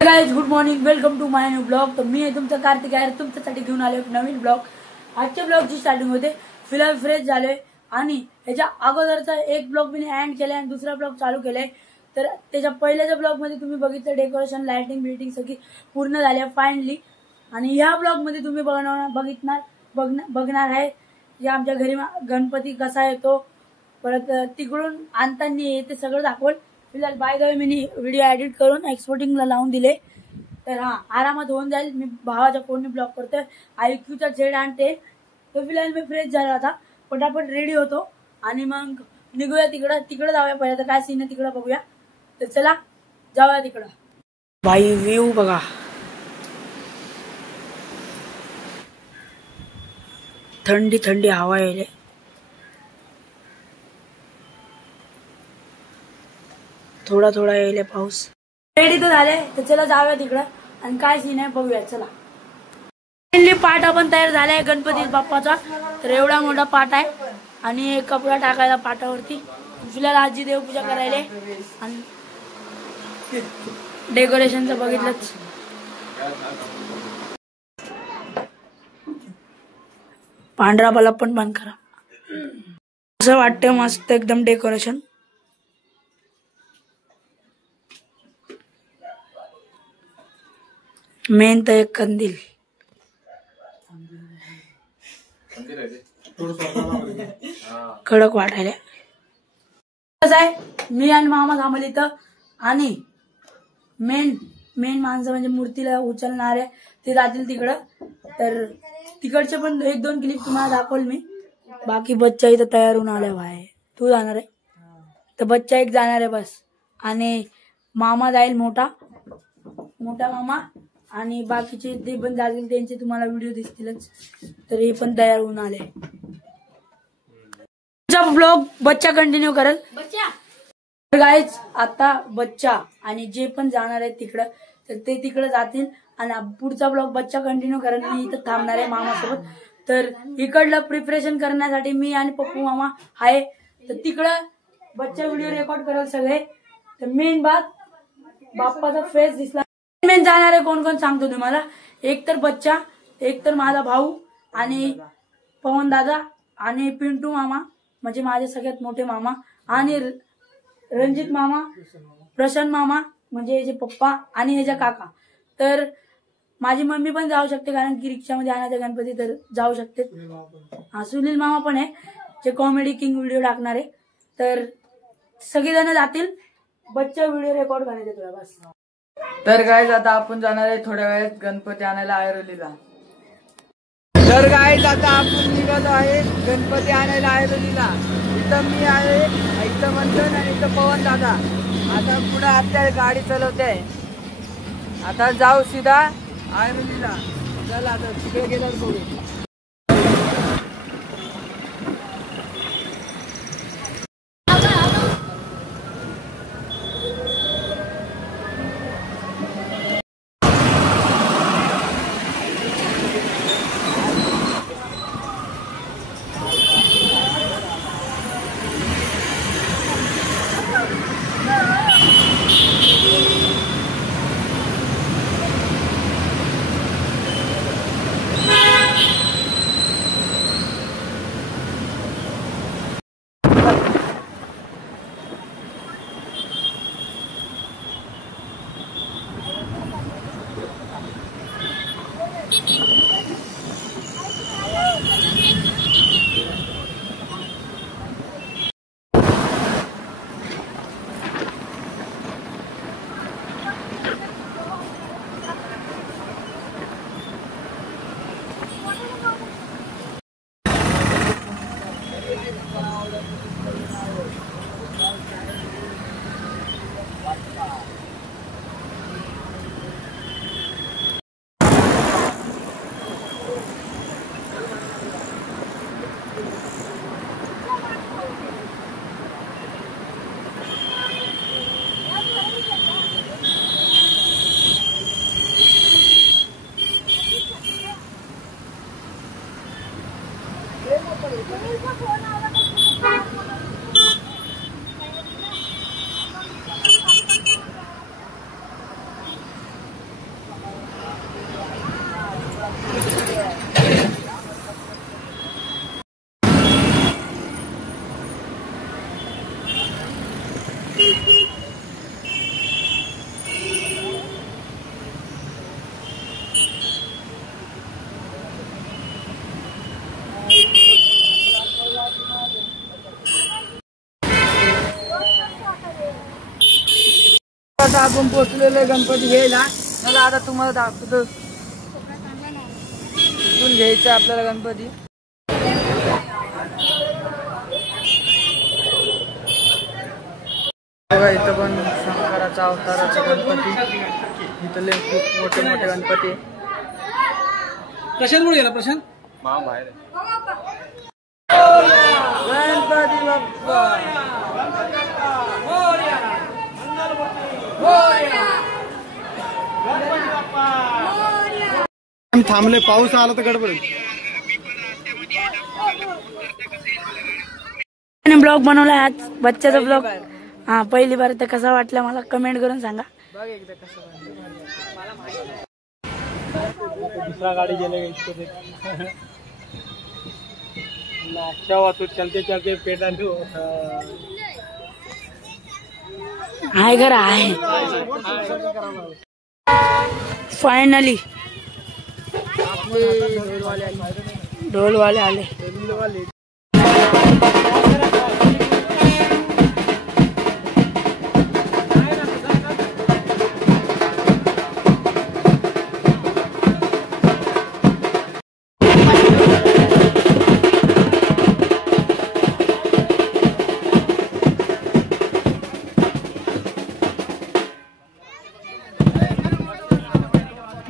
Guys good morning, welcome to my new blog. तर मी तुमचा कार्तिक आहे, तुमच्यासाठी घेऊन आलो एक नवीन ब्लॉग। आजच्या ब्लॉगची स्टार्टिंग होते। फिलहाल फ्रेश झाले आणि याच्या अगोदरचा एक ब्लॉग मी एंड केलाय आणि दुसरा ब्लॉग चालू केलाय। तर त्याच्या पहिल्याच्या ब्लॉग मध्ये तुम्ही बघितलं डेकोरेशन, लाइटिंग, बिल्डिंग सगळी पूर्ण झाली फायनली। आणि या ब्लॉग मध्ये तुम्ही बघणार आहे या आमच्या घरी गणपती कसा येतो, परत तिकडून आणताना येते सगळं दाखवल। फिलहाल by the way me video edit करून एक्सपोर्टिंगला लावून दिले, तर हा आरामात होऊन जाईल। मी भावाच्या फोनने ब्लॉग करतोय, IQचा Z आणते। तर फिलहाल मी फ्रेश झाला आता, पटापट रेडी होतो आणि मग निघूया तिकडे जाऊया। पहिला तर काय सीन आहे तिकडे बघूया, तर चला जाऊया तिकडं। भाई व्ह्यू बघा, थंडी थंडी हवा येईल, थोडा थोडा येईल पाऊस। रेडी तर झाले, तर चला जाऊया तिकडं आणि काय सीन आहे बघूया चला। मेनली पाट आपण तयार झालाय गणपती बाप्पाचा, तर एवढा मोठा पाट आहे आणि एक कपडा टाकायला पाटावरती। फिलहाल आजी देवपूजा करायला आणि डेकोरेशनचं बघितलंच। पांढरा बल्ब पण बंद करा, असं वाटतं मस्त एकदम डेकोरेशन। मेन तर एक कंदील, कडक वाटायला कसं आहे। मी आणि मामा थांबले इथं आणि मेन माणसं म्हणजे मूर्तीला उचलणारे ते जातील तिकडं। तर तिकडचे पण एक दोन क्लिप तुम्हाला दाखवल मी। बाकी बच्चा इथं तयार होऊन आलाय। भाई तू जाणार आहे तर बच्चा एक जाणार आहे बस, आणि मामा जाईल मोठा मामा, आणि बाकीचे ते पण जातील, त्यांचे तुम्हाला व्हिडिओ दिसतीलच। तर हे पण तयार होऊन आले। ब्लॉग बच्चा कंटिन्यू करेल। गाइस आता बच्चा आणि जे पण जाणार आहेत तिकडं, तर ते तिकडे जातील आणि पुढचा ब्लॉग बच्चा कंटिन्यू करेल। मी इथं थांबणार आहे मामासोबत। तर इकडलं प्रिपरेशन करण्यासाठी मी आणि पप्पू मामा आहे, तर तिकडं बच्चा व्हिडिओ रेकॉर्ड करेल सगळे। तर मेन बात बाप्पाचा फेस दिसला। मेन जाणार आहे कोण कोण सांगतो तुम्हाला। एक तर बच्चा, एक तर माझा भाऊ आणि पवन दादा आणि पिंटू मामा म्हणजे माझे सगळ्यात मोठे मामा, आणि रणजित मामा, प्रशांत मामा म्हणजे याचे पप्पा आणि ह्याच्या काका। तर माझी मम्मी पण जाऊ शकते, कारण की रिक्षामध्ये आणायचा गणपती, तर जाऊ शकते। हा सुनील मामा पण आहे, जे कॉमेडी किंग व्हिडिओ टाकणारे। तर सगळेजण जातील, बच्चा व्हिडिओ रेकॉर्ड करायचा तुला बस। तर गाइस आता आपण जाणार आहे थोड्या वेळात गणपती आणायला ऐरोलीला। तर गाइस आता आपण निघालो आहे गणपती आणायला ऐरोलीला। इथं मी आहे, इथं मंथन आणि इथं पवन दादा। आता पुढे आत्या गाडी चालवते, आता जाऊ सीधा ऐरोलीला। चला आता तिकडे गेल्यावर बघू। आपण पोचलेलो गणपती घ्यायला. मला आता तुम्हाला दाखवतो इथून घ्यायचं आपल्याला गणपती. बघा इथं पण शंकराचा अवताराचा गणपती. इथले खूप मोठे मोठे गणपती. प्रशांत गेला प्रशांत बाहेर गणपती बाप्पा थांबले. पाऊस आला तर गडबड. ब्लॉग बनवला आज बच्चाचा ब्लॉग. हा पहिली बार. तर कसा वाटला मला कमेंट करून सांगा. बघ एकदा कसं दुसरा गाड़ी गेले अच्छा हुआ तो चलते चलते पेटा हाय करा आहे. फायनली ढोलवाले आले.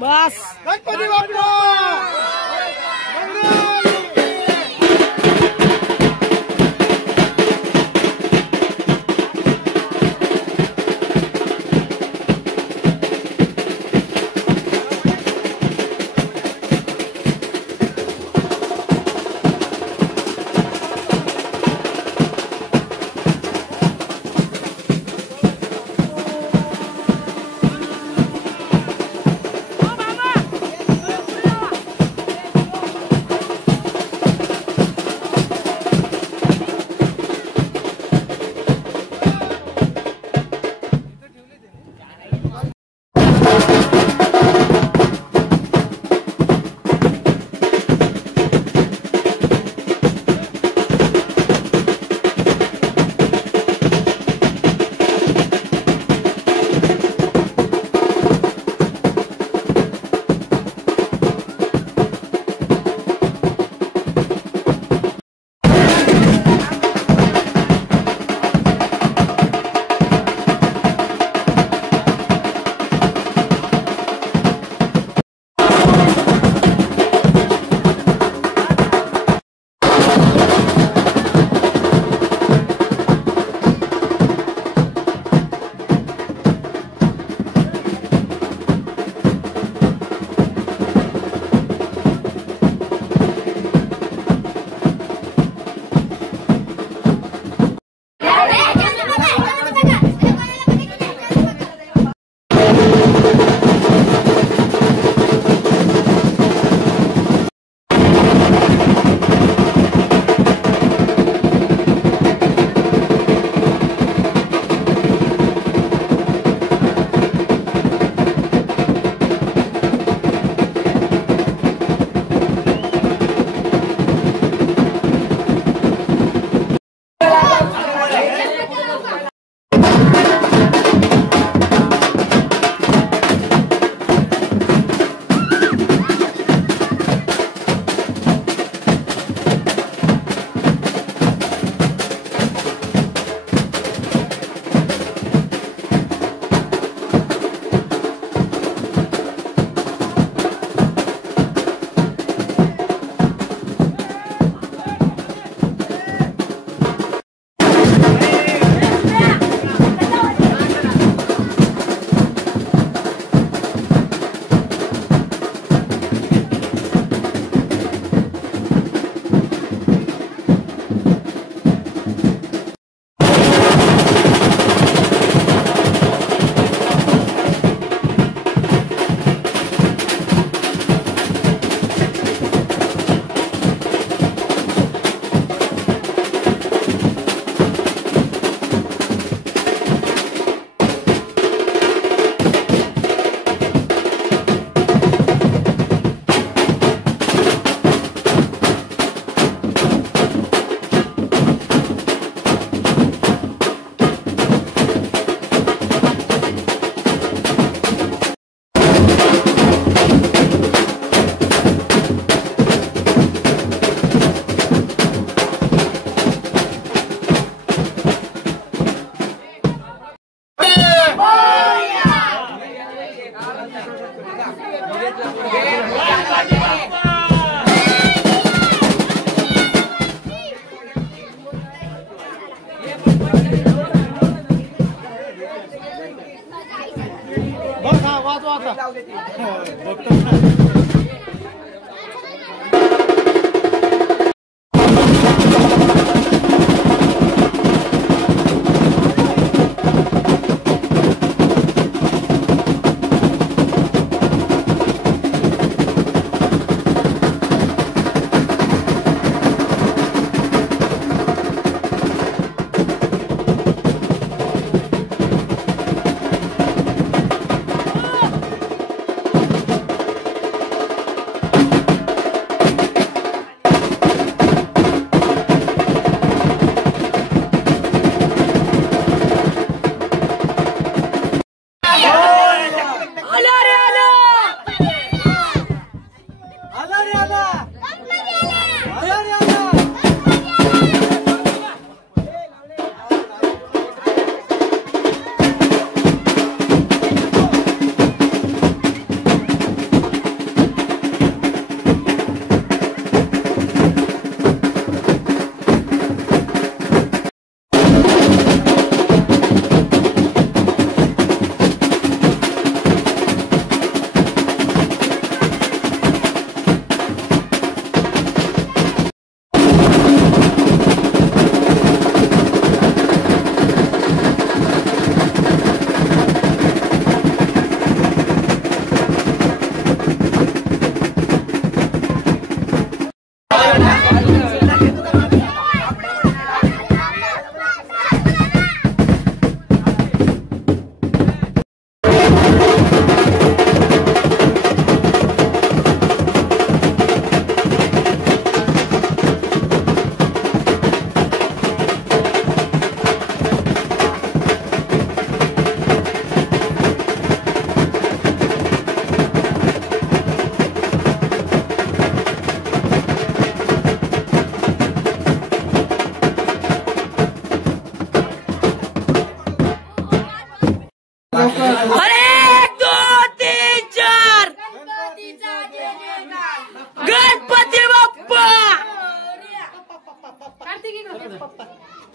बस गणपती बाप्पा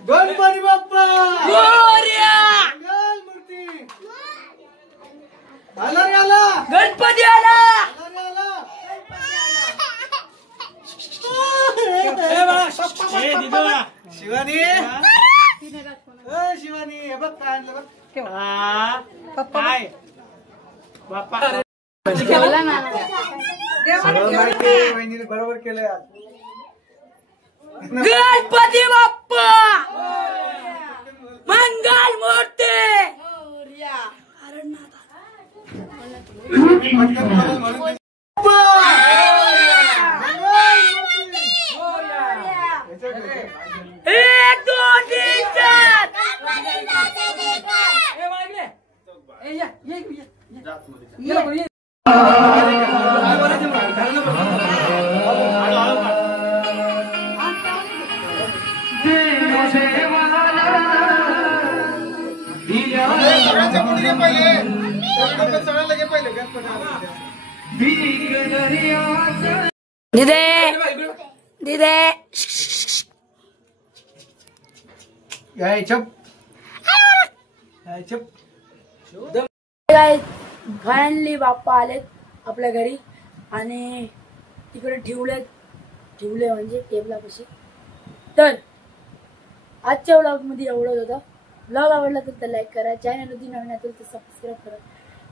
गणपती बाप्पा मोरया. मूर्ती आला रे आला गणपती आला. शिवानी शिवानी हे बघ काय आणलं बघ काय बाप्पा वहिनीने बरोबर केलंय आज गणपती बाप्पा मंगल मूर्ती. एक दोन तीन चार. दिदे दिदे फायनली बाप्पा आलेत आपल्या घरी आणि तिकडे ठेवले म्हणजे टेबलापाशी. तर आजच्या व्लॉग मध्ये एवढंच होतं. व्लॉग आवडला तर लाईक करा, चॅनल मध्ये नवीन असेल तर सबस्क्राईब करा.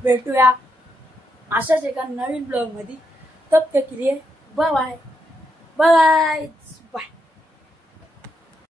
भेटूया अशाच एका नवीन ब्लॉग मध्ये. तब तक के लिए बाय बाय बाय बाय.